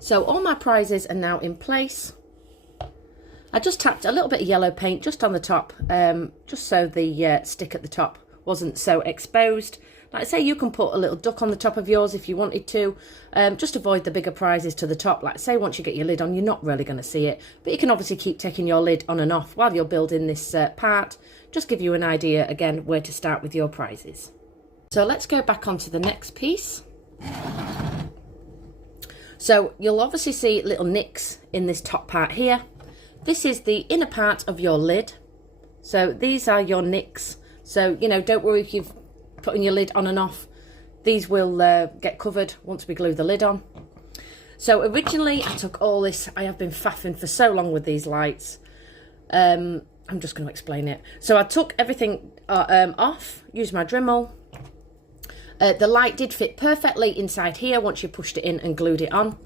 So all my prizes are now in place. I just tapped a little bit of yellow paint just on the top, just so the stick at the top wasn't so exposed. Like I say, you can put a little duck on the top of yours if you wanted to. Just avoid the bigger prizes to the top. Like I say, once you get your lid on, you're not really going to see it. But you can obviously keep taking your lid on and off while you're building this part. Just give you an idea, again, where to start with your prizes. So let's go back onto the next piece. So you'll obviously see little nicks in this top part here. This is the inner part of your lid. So these are your nicks. So, you know, don't worry if you've putting your lid on and off. These will get covered once we glue the lid on. So originally I took all this, I have been faffing for so long with these lights. I'm just going to explain it. So I took everything off, used my Dremel. The light did fit perfectly inside here once you pushed it in and glued it on.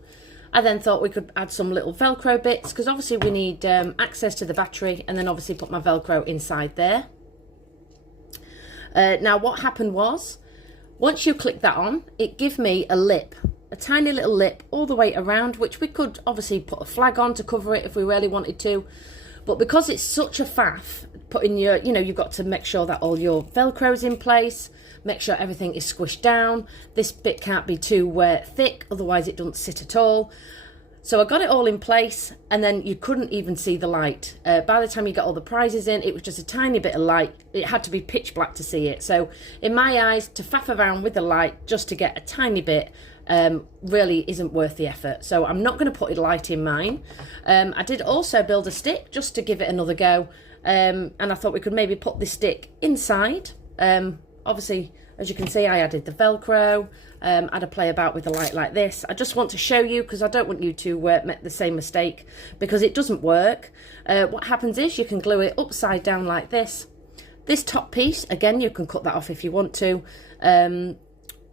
I then thought we could add some little Velcro bits because obviously we need access to the battery, and then obviously put my Velcro inside there. Now what happened was, once you click that on, it gave me a lip, a tiny little lip all the way around, which we could obviously put a flag on to cover it if we really wanted to. But because it's such a faff, putting your, you know, you've got to make sure that all your Velcro's in place, make sure everything is squished down. This bit can't be too thick, otherwise it doesn't sit at all. So I got it all in place, and then you couldn't even see the light. By the time you got all the prizes in, it was just a tiny bit of light. It had to be pitch black to see it. So in my eyes, to faff around with the light just to get a tiny bit really isn't worth the effort. So I'm not going to put a light in mine. I did also build a stick just to give it another go. And I thought we could maybe put this stick inside. Obviously, as you can see, I added the Velcro. I had to play about with the light like this. I just want to show you because I don't want you to make the same mistake, because it doesn't work. What happens is you can glue it upside down like this. This top piece, again, you can cut that off if you want to,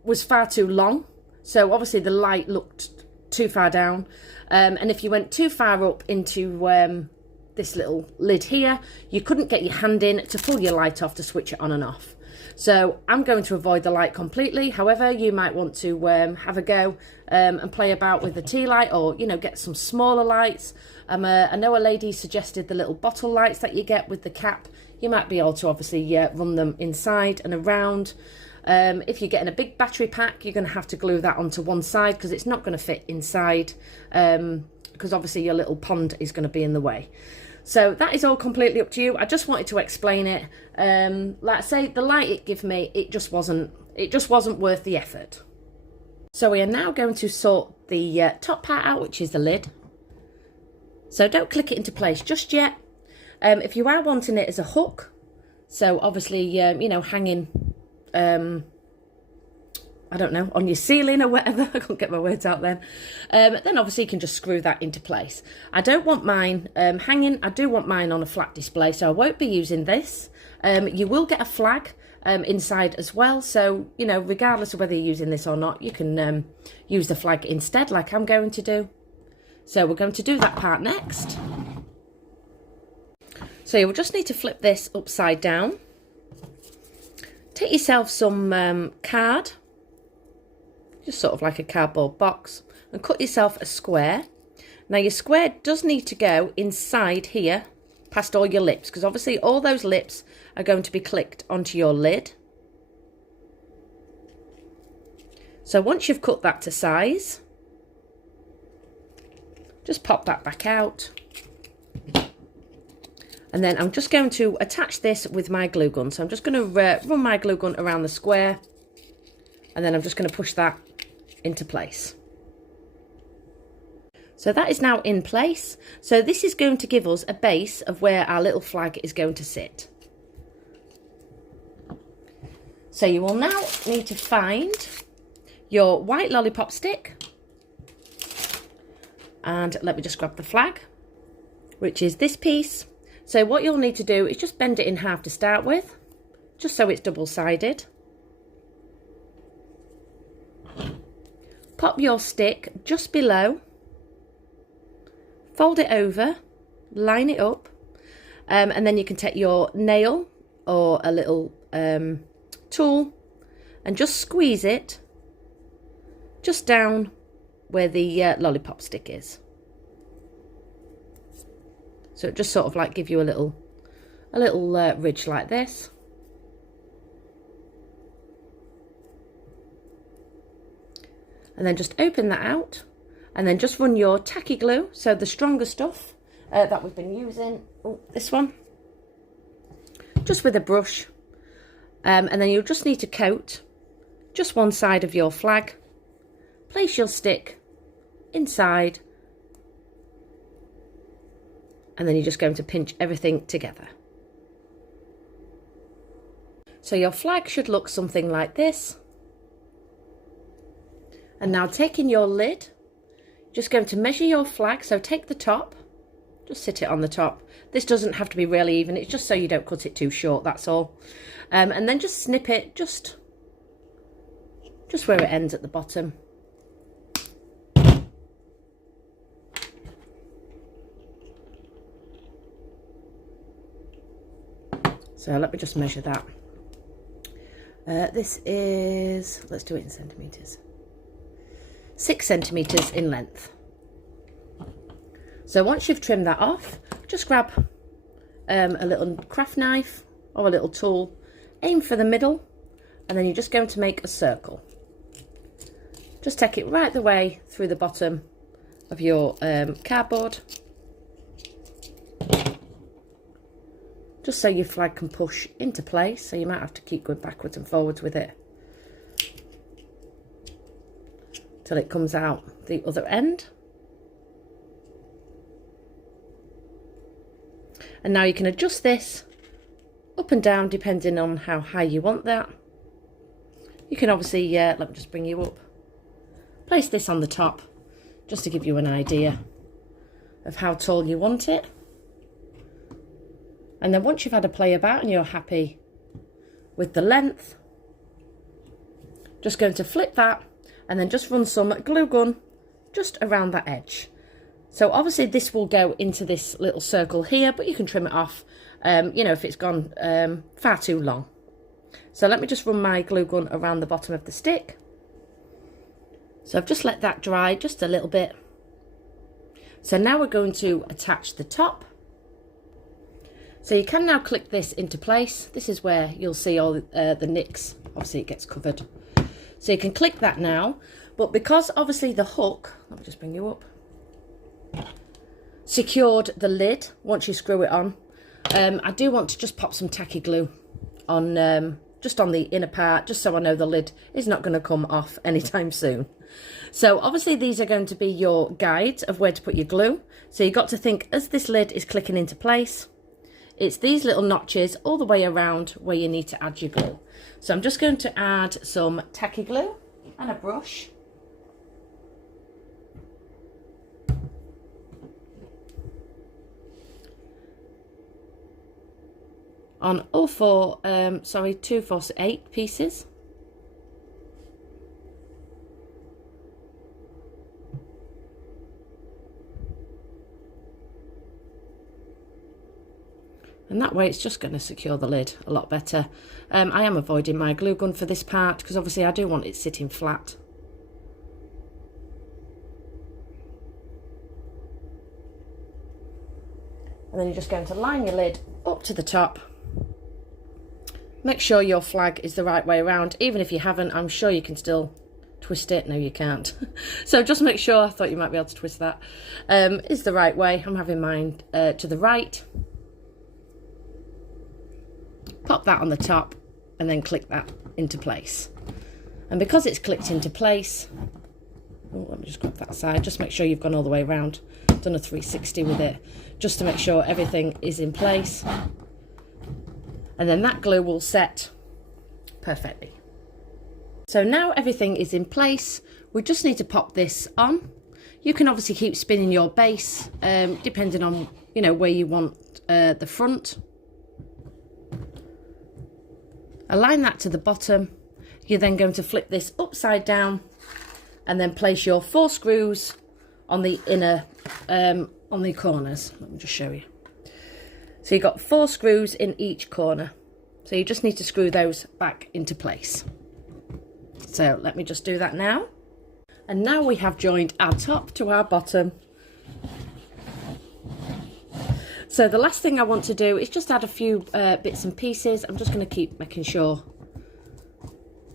was far too long. So obviously the light looked too far down. And if you went too far up into this little lid here, you couldn't get your hand in to pull your light off to switch it on and off. So I'm going to avoid the light completely. However, you might want to have a go and play about with the tea light, or, you know, get some smaller lights. I know a lady suggested the little bottle lights that you get with the cap. You might be able to obviously run them inside and around. If you're getting a big battery pack, you're going to have to glue that onto one side because it's not going to fit inside, because obviously your little pond is going to be in the way. So that is all completely up to you. I just wanted to explain it. Like I say, the light it gave me, it just wasn't worth the effort. So we are now going to sort the top part out, which is the lid. So don't click it into place just yet. If you are wanting it as a hook, so obviously, you know, hanging, I don't know, on your ceiling or whatever, I can't get my words out then obviously you can just screw that into place. I don't want mine hanging, I do want mine on a flat display, so I won't be using this. You will get a flag inside as well, so, you know, regardless of whether you're using this or not, you can use the flag instead, like I'm going to do. So we're going to do that part next. So you'll just need to flip this upside down. Take yourself some card, just sort of like a cardboard box, and cut yourself a square. Now your square does need to go inside here past all your lips, because obviously all those lips are going to be clicked onto your lid. So once you've cut that to size, just pop that back out. And then I'm just going to attach this with my glue gun. So I'm just going to run my glue gun around the square, and then I'm just going to push that into place. So that is now in place. So this is going to give us a base of where our little flag is going to sit. So you will now need to find your white lollipop stick, and let me just grab the flag, which is this piece. So what you'll need to do is just bend it in half to start with, just so it's double-sided. Pop your stick just below, fold it over, line it up, and then you can take your nail or a little tool and just squeeze it just down where the lollipop stick is. So it just sort of like give you a little ridge like this. And then just open that out, and then just run your tacky glue, so the stronger stuff that we've been using, this one, just with a brush, and then you'll just need to coat just one side of your flag, place your stick inside, and then you're just going to pinch everything together. So your flag should look something like this. And now taking your lid, just going to measure your flag. So take the top, just sit it on the top. This doesn't have to be really even, it's just so you don't cut it too short, that's all. And then just snip it just where it ends at the bottom. So let me just measure that. This is, let's do it in centimetres. 6 centimetres in length. So once you've trimmed that off, just grab a little craft knife or a little tool, aim for the middle, and then you're just going to make a circle. Just take it right the way through the bottom of your cardboard, just so your flag can push into place. So you might have to keep going backwards and forwards with it till it comes out the other end. And now you can adjust this up and down depending on how high you want that. You can obviously, let me just bring you up. Place this on the top just to give you an idea of how tall you want it. And then once you've had a play about and you're happy with the length, just going to flip that and then just run some glue gun just around that edge. So obviously this will go into this little circle here, but you can trim it off, you know, if it's gone far too long. So let me just run my glue gun around the bottom of the stick. So I've just let that dry just a little bit. So now we're going to attach the top. So you can now click this into place. This is where you'll see all the nicks. Obviously it gets covered. So you can click that now, but because obviously the hook, let me just bring you up, secured the lid once you screw it on, I do want to just pop some tacky glue on, just on the inner part, just so I know the lid is not going to come off anytime soon. So obviously these are going to be your guides of where to put your glue. So you've got to think, as this lid is clicking into place, it's these little notches all the way around where you need to add your glue. So I'm just going to add some tacky glue and a brush. On all four, 2, 4, 8 pieces. And that way it's just going to secure the lid a lot better. I am avoiding my glue gun for this part because obviously I do want it sitting flat. And then you're just going to line your lid up to the top. Make sure your flag is the right way around. Even if you haven't, I'm sure you can still twist it. No, you can't. So just make sure, I thought you might be able to twist that, is the right way. I'm having mine to the right. Pop that on the top and then click that into place. And because it's clicked into place, let me just grab that side, just make sure you've gone all the way around, done a 360 with it, just to make sure everything is in place. And then that glue will set perfectly. So now everything is in place, we just need to pop this on. You can obviously keep spinning your base, depending on, you know, where you want the front. Align that to the bottom. You're then going to flip this upside down and then place your 4 screws on the inner, on the corners. Let me just show you. So you've got 4 screws in each corner. So you just need to screw those back into place. So let me just do that now. And now we have joined our top to our bottom. So the last thing I want to do is just add a few bits and pieces. I'm just going to keep making sure,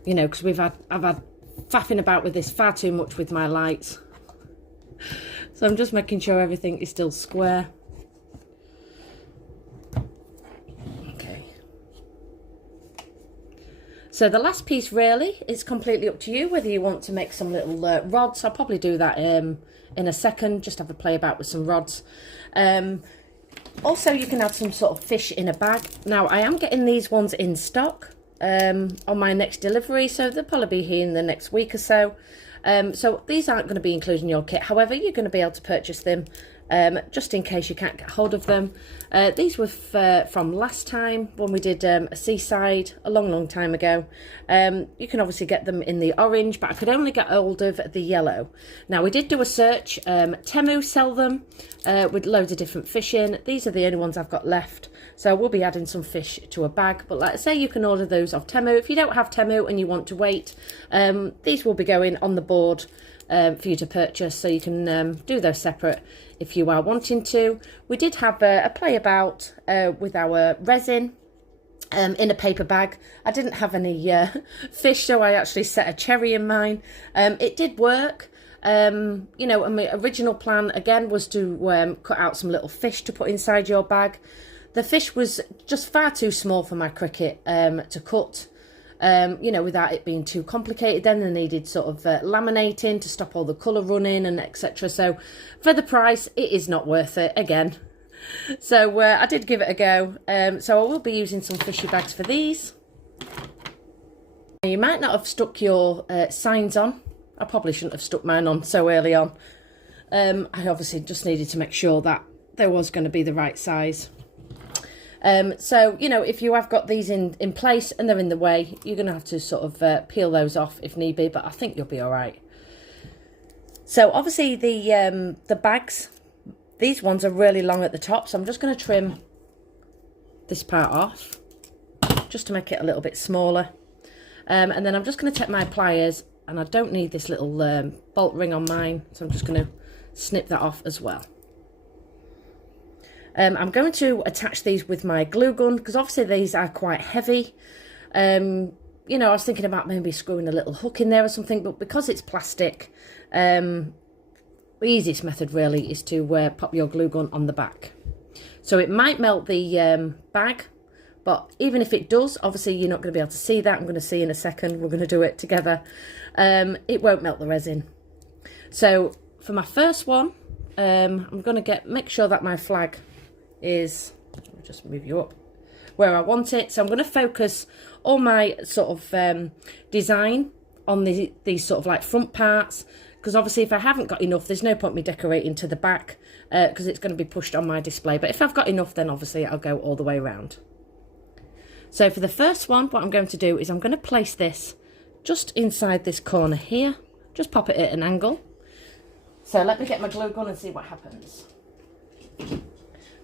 you know, because I've had faffing about with this far too much with my lights. So I'm just making sure everything is still square. Okay. So the last piece really is completely up to you whether you want to make some little rods. I'll probably do that in a second, just have a play about with some rods. Also, you can add some sort of fish in a bag. Now, I am getting these ones in stock on my next delivery, so they'll probably be here in the next week or so. So these aren't going to be included in your kit. However, you're going to be able to purchase them just in case you can't get hold of them. These were from last time when we did a seaside a long time ago. You can obviously get them in the orange, but I could only get hold of the yellow. Now, we did do a search. Temu sell them with loads of different fish in. These are the only ones I've got left. So we'll be adding some fish to a bag. But like I say, you can order those off Temu. If you don't have Temu and you want to wait, these will be going on the board for you to purchase. So you can do those separate if you are wanting to. We did have a play about with our resin in a paper bag. I didn't have any fish, so I actually set a cherry in mine. It did work. You know, and my original plan again was to cut out some little fish to put inside your bag. The fish was just far too small for my cricket to cut. You know, without it being too complicated. Then they needed sort of laminating to stop all the colour running and etc. So for the price, it is not worth it again. So I did give it a go. So I will be using some fishy bags for these. You might not have stuck your signs on. I probably shouldn't have stuck mine on so early on. I obviously just needed to make sure that there was going to be the right size. So, you know, if you have got these in place and they're in the way, you're going to have to sort of peel those off if need be, but I think you'll be all right. So obviously the bags, these ones are really long at the top, so I'm just going to trim this part off just to make it a little bit smaller. And then I'm just going to take my pliers, and I don't need this little bolt ring on mine, so I'm just going to snip that off as well. I'm going to attach these with my glue gun because obviously these are quite heavy. You know, I was thinking about maybe screwing a little hook in there or something, but because it's plastic, the easiest method really is to pop your glue gun on the back. So it might melt the bag, but even if it does, obviously you're not going to be able to see that. I'm going to see in a second. We're going to do it together. It won't melt the resin. So for my first one, I'm going to make sure that my flag is, let me just move you up, where I want it. So I'm going to focus all my sort of design on these sort of like front parts, because obviously if I haven't got enough, there's no point me decorating to the back because it's going to be pushed on my display. But if I've got enough, then obviously I'll go all the way around. So for the first one, what I'm going to do is I'm going to place this just inside this corner here, just pop it at an angle. So let me get my glue gun and see what happens.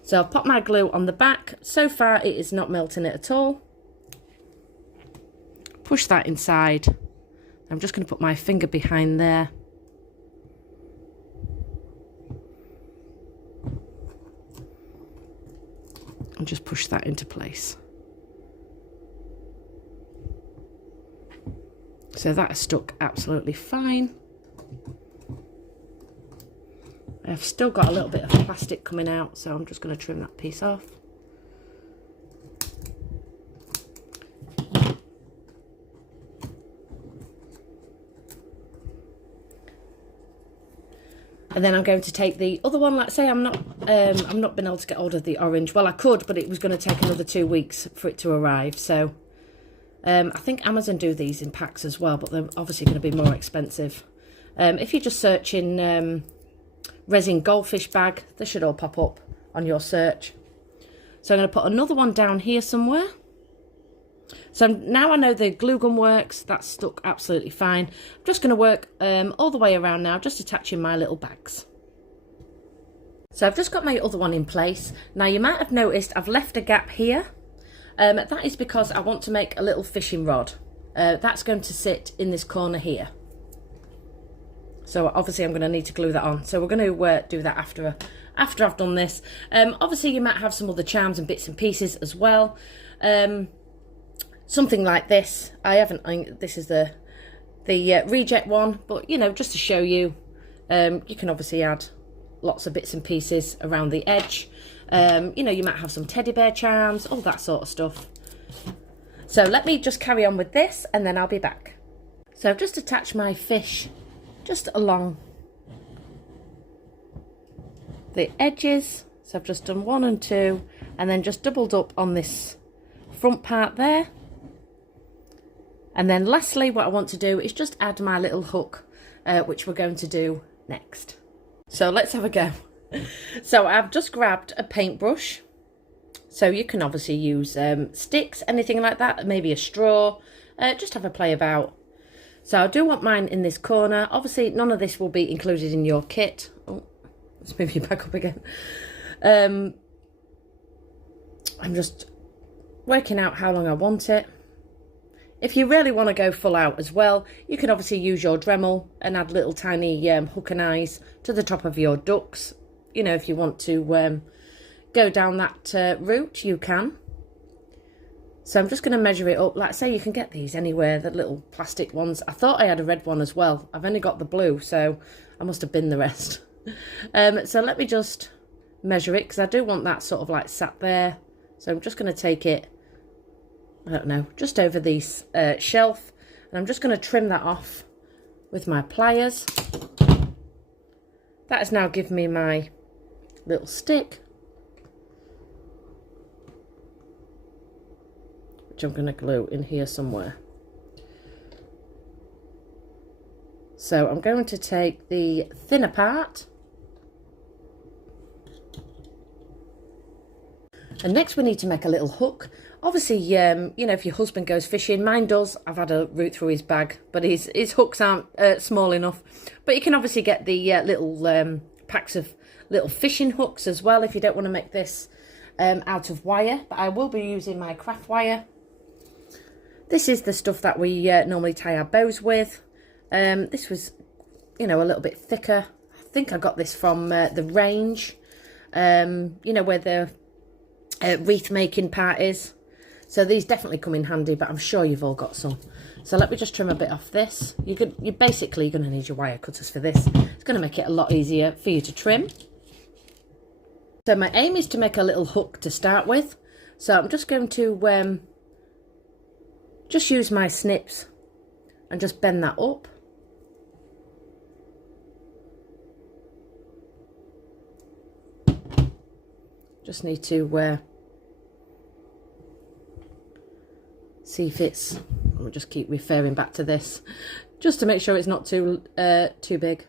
So I've popped my glue on the back. So far it is not melting it at all. Push that inside. I'm just going to put my finger behind there. And just push that into place. So that is stuck absolutely fine. I've still got a little bit of plastic coming out, so I'm just going to trim that piece off. And then I'm going to take the other one. Let's say I'm not been able to get hold of the orange. Well, I could, but it was going to take another 2 weeks for it to arrive. So I think Amazon do these in packs as well, but they're obviously going to be more expensive. If you just search in resin goldfish bag, they should all pop up on your search. So I'm going to put another one down here somewhere. So now I know the glue gun works. That's stuck absolutely fine. I'm just going to work all the way around now, just attaching my little bags. So I've just got my other one in place. Now you might have noticed I've left a gap here. That is because I want to make a little fishing rod. That's going to sit in this corner here. So obviously I'm going to need to glue that on. So we're going to do that after I've done this. Obviously you might have some other charms and bits and pieces as well. Something like this. This is the reject one, but you know, just to show you, you can obviously add lots of bits and pieces around the edge. You know, you might have some teddy bear charms, all that sort of stuff. So let me just carry on with this and then I'll be back. So I've just attached my fish just along the edges. So I've just done 1 and 2 and then just doubled up on this front part there. And then lastly, what I want to do is just add my little hook, which we're going to do next. So let's have a go. So I've just grabbed a paintbrush. So you can obviously use sticks, anything like that, maybe a straw, just have a play about. So I do want mine in this corner. Obviously none of this will be included in your kit. Oh, let's move you back up again. I'm just working out how long I want it. If you really want to go full out as well, you can obviously use your Dremel and add little tiny hook and eyes to the top of your ducks. You know, if you want to go down that route, you can. So I'm just going to measure it up. Like I say, you can get these anywhere, the little plastic ones. I thought I had a red one as well. I've only got the blue, so I must have binned the rest. So let me just measure it, because I do want that sort of like sat there. So I'm just going to take it, I don't know, just over this shelf. And I'm just going to trim that off with my pliers. That has now given me my little stick, which I'm going to glue in here somewhere. So I'm going to take the thinner part. And next we need to make a little hook. Obviously, you know, if your husband goes fishing, mine does. I've had a root through his bag, but his hooks aren't small enough. But you can obviously get the little packs of little fishing hooks as well if you don't want to make this out of wire. But I will be using my craft wire. This is the stuff that we normally tie our bows with. This was, you know, a little bit thicker. I think I got this from the range, you know, where the wreath making part is. So these definitely come in handy, but I'm sure you've all got some. So let me just trim a bit off this. You're basically going to need your wire cutters for this. It's going to make it a lot easier for you to trim. So my aim is to make a little hook to start with. So I'm just going to just use my snips and just bend that up. Just need to see if it's, we'll just keep referring back to this just to make sure it's not too big.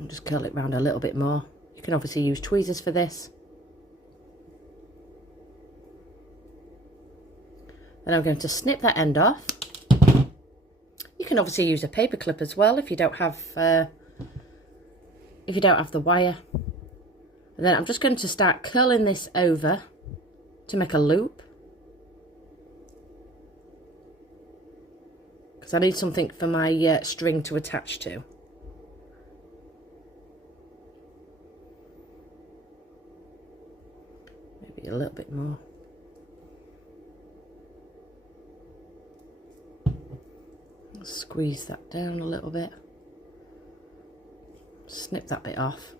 I'll just curl it round a little bit more. You can obviously use tweezers for this. Then I'm going to snip that end off. You can obviously use a paper clip as well if you don't have the wire. And then I'm just going to start curling this over to make a loop, because I need something for my string to attach to. Maybe a little bit more. Squeeze that down a little bit. Snip that bit off.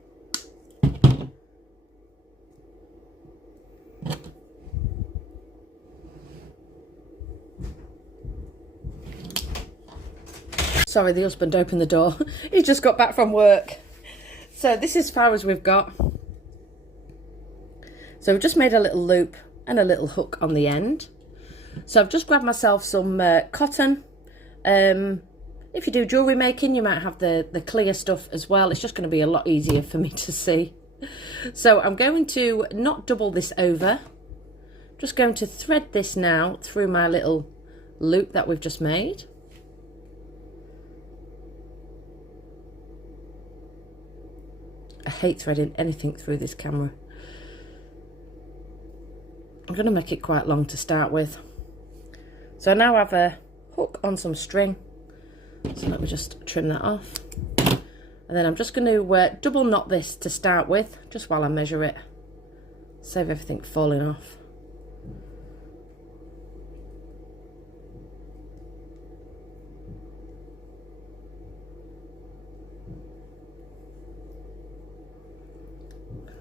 Sorry, the husband opened the door. He just got back from work. So this is as far as we've got. So we've just made a little loop and a little hook on the end. So I've just grabbed myself some cotton. If you do jewellery making, you might have the clear stuff as well. It's just going to be a lot easier for me to see. So I'm going to not double this over. Just going to thread this now through my little loop that we've just made. I hate threading anything through this camera. I'm going to make it quite long to start with. So now I've hook on some string. So let me just trim that off. And then I'm just going to double knot this to start with, just while I measure it. Save everything falling off.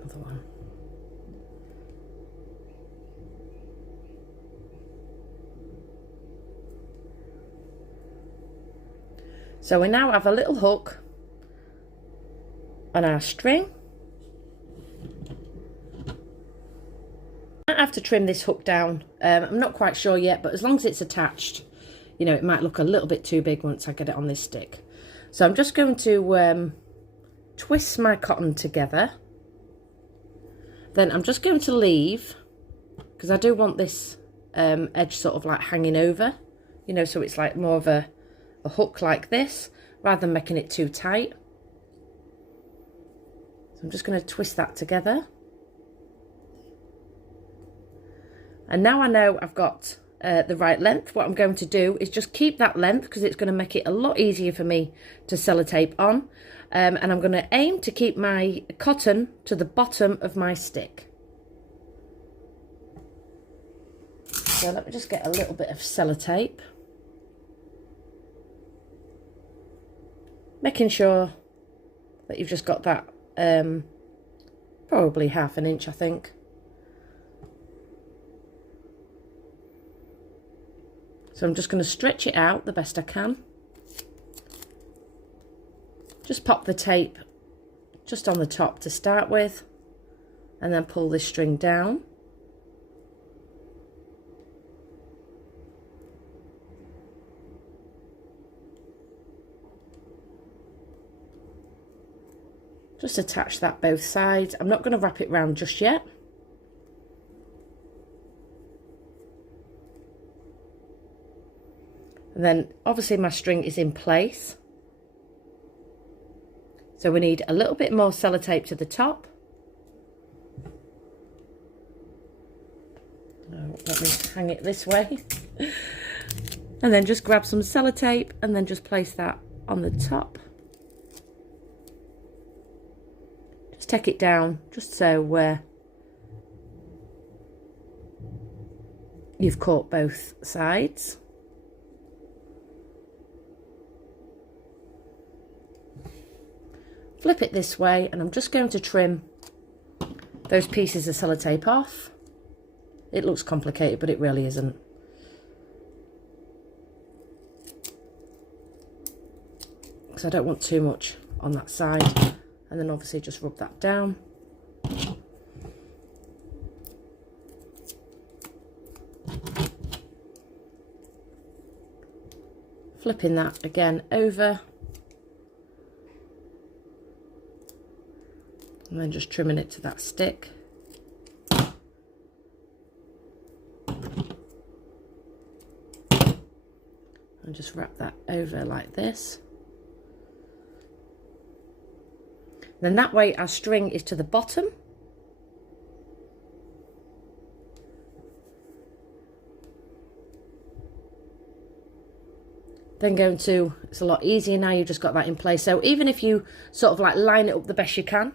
Another one. So we now have a little hook on our string. I have to trim this hook down. I'm not quite sure yet, but as long as it's attached, you know, it might look a little bit too big once I get it on this stick. So I'm just going to twist my cotton together. Then I'm just going to leave, because I do want this edge sort of like hanging over, you know, so it's like more of a hook like this, rather than making it too tight. So I'm just going to twist that together. And now I know I've got the right length. What I'm going to do is just keep that length, because it's going to make it a lot easier for me to sellotape on. And I'm going to aim to keep my cotton to the bottom of my stick. So let me just get a little bit of sellotape. Making sure that you've just got that probably 1/2 inch, I think. So I'm just going to stretch it out the best I can. Just pop the tape just on the top to start with, and then pull this string down. Just attach that both sides. I'm not going to wrap it round just yet. And then obviously my string is in place. So we need a little bit more sellotape to the top. Oh, let me hang it this way. And then just grab some sellotape and then just place that on the top. Just take it down just so you've caught both sides. Flip it this way, and I'm just going to trim those pieces of sellotape off. It looks complicated, but it really isn't. Because I don't want too much on that side. And then obviously just rub that down. Flipping that again over. And then just trimming it to that stick. And just wrap that over like this. Then that way our string is to the bottom. Then going to, it's a lot easier now, you've just got that in place. So even if you sort of like line it up the best you can,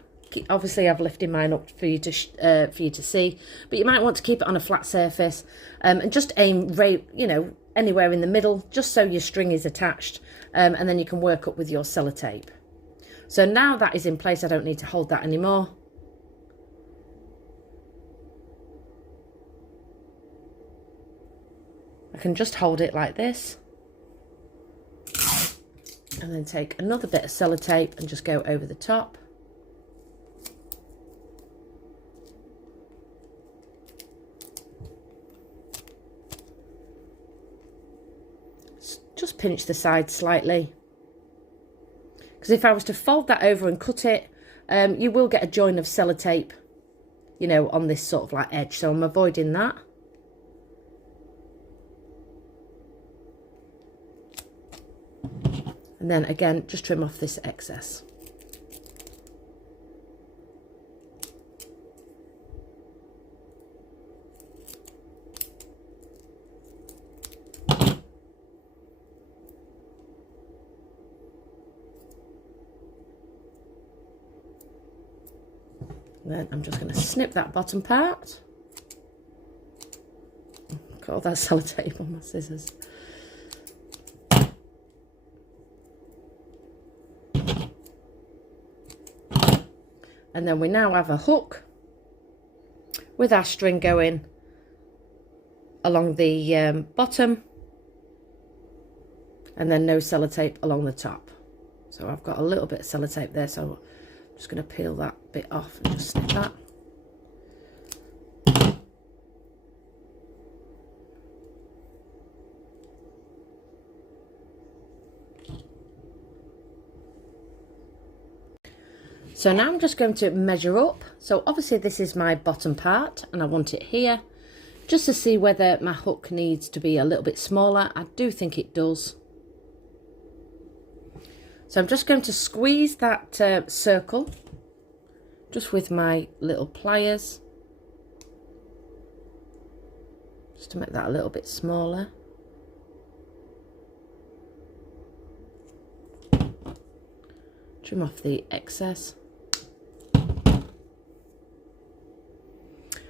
obviously I've lifted mine up for you to see, but you might want to keep it on a flat surface, and just aim right, you know, anywhere in the middle, just so your string is attached, and then you can work up with your sellotape. So now that is in place, I don't need to hold that anymore. I can just hold it like this, and then take another bit of sellotape and just go over the top. Just pinch the side slightly, because if I was to fold that over and cut it, you will get a join of sellotape, you know, on this sort of like edge, so I'm avoiding that. And then again, just trim off this excess. Then I'm just going to snip that bottom part. Got all that sellotape on my scissors. And then we now have a hook with our string going along the bottom, and then no sellotape along the top. So I've got a little bit of sellotape there, so I'm just going to peel that bit off and just snip that. So now I'm just going to measure up. So obviously this is my bottom part and I want it here, just to see whether my hook needs to be a little bit smaller. I do think it does. So I'm just going to squeeze that circle just with my little pliers, just to make that a little bit smaller. Trim off the excess.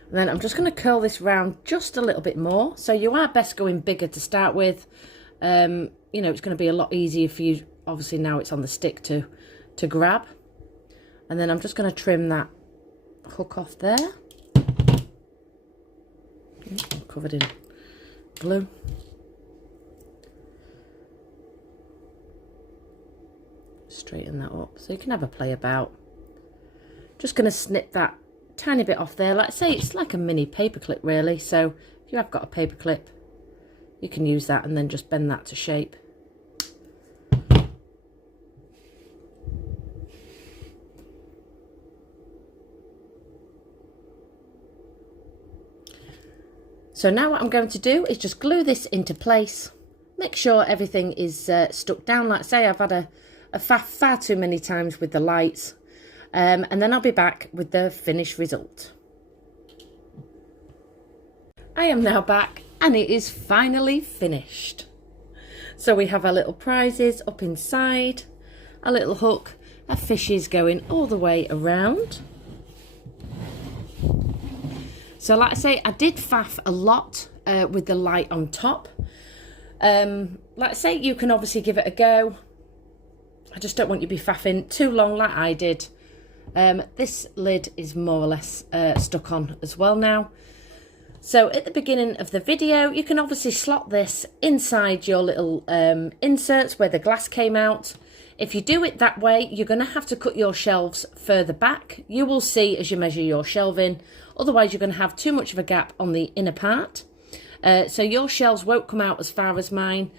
And then I'm just going to curl this round just a little bit more. So you are best going bigger to start with. You know, it's going to be a lot easier for you. Obviously now it's on the stick to grab. And then I'm just going to trim that hook off there. I'm covered in glue. Straighten that up so you can have a play about. Just going to snip that tiny bit off there. Like I say, it's like a mini paper clip really, so if you have got a paper clip you can use that and then just bend that to shape. So now what I'm going to do is just glue this into place. Make sure everything is stuck down. Like I say, I've had a faff far too many times with the lights. And then I'll be back with the finished result. I am now back and it is finally finished. So we have our little prizes up inside, a little hook, our fishes going all the way around. So like I say, I did faff a lot with the light on top. Like I say, you can obviously give it a go. I just don't want you to be faffing too long like I did. This lid is more or less stuck on as well now. So at the beginning of the video, you can obviously slot this inside your little inserts where the glass came out. If you do it that way, you're going to have to cut your shelves further back. You will see as you measure your shelving. Otherwise, you're going to have too much of a gap on the inner part. So your shelves won't come out as far as mine.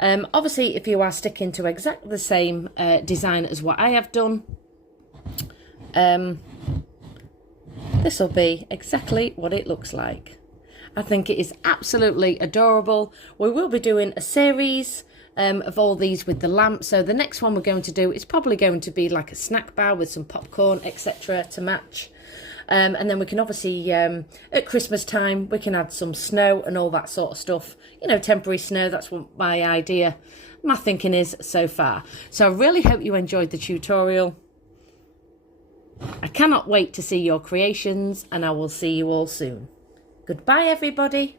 Obviously, if you are sticking to exactly the same design as what I have done, this will be exactly what it looks like. I think it is absolutely adorable. We will be doing a series of all these with the lamp. So the next one we're going to do is probably going to be like a snack bar with some popcorn, etc. to match. And then we can obviously, at Christmas time, we can add some snow and all that sort of stuff. You know, temporary snow, that's what my idea, my thinking is so far. So I really hope you enjoyed the tutorial. I cannot wait to see your creations and I will see you all soon. Goodbye, everybody.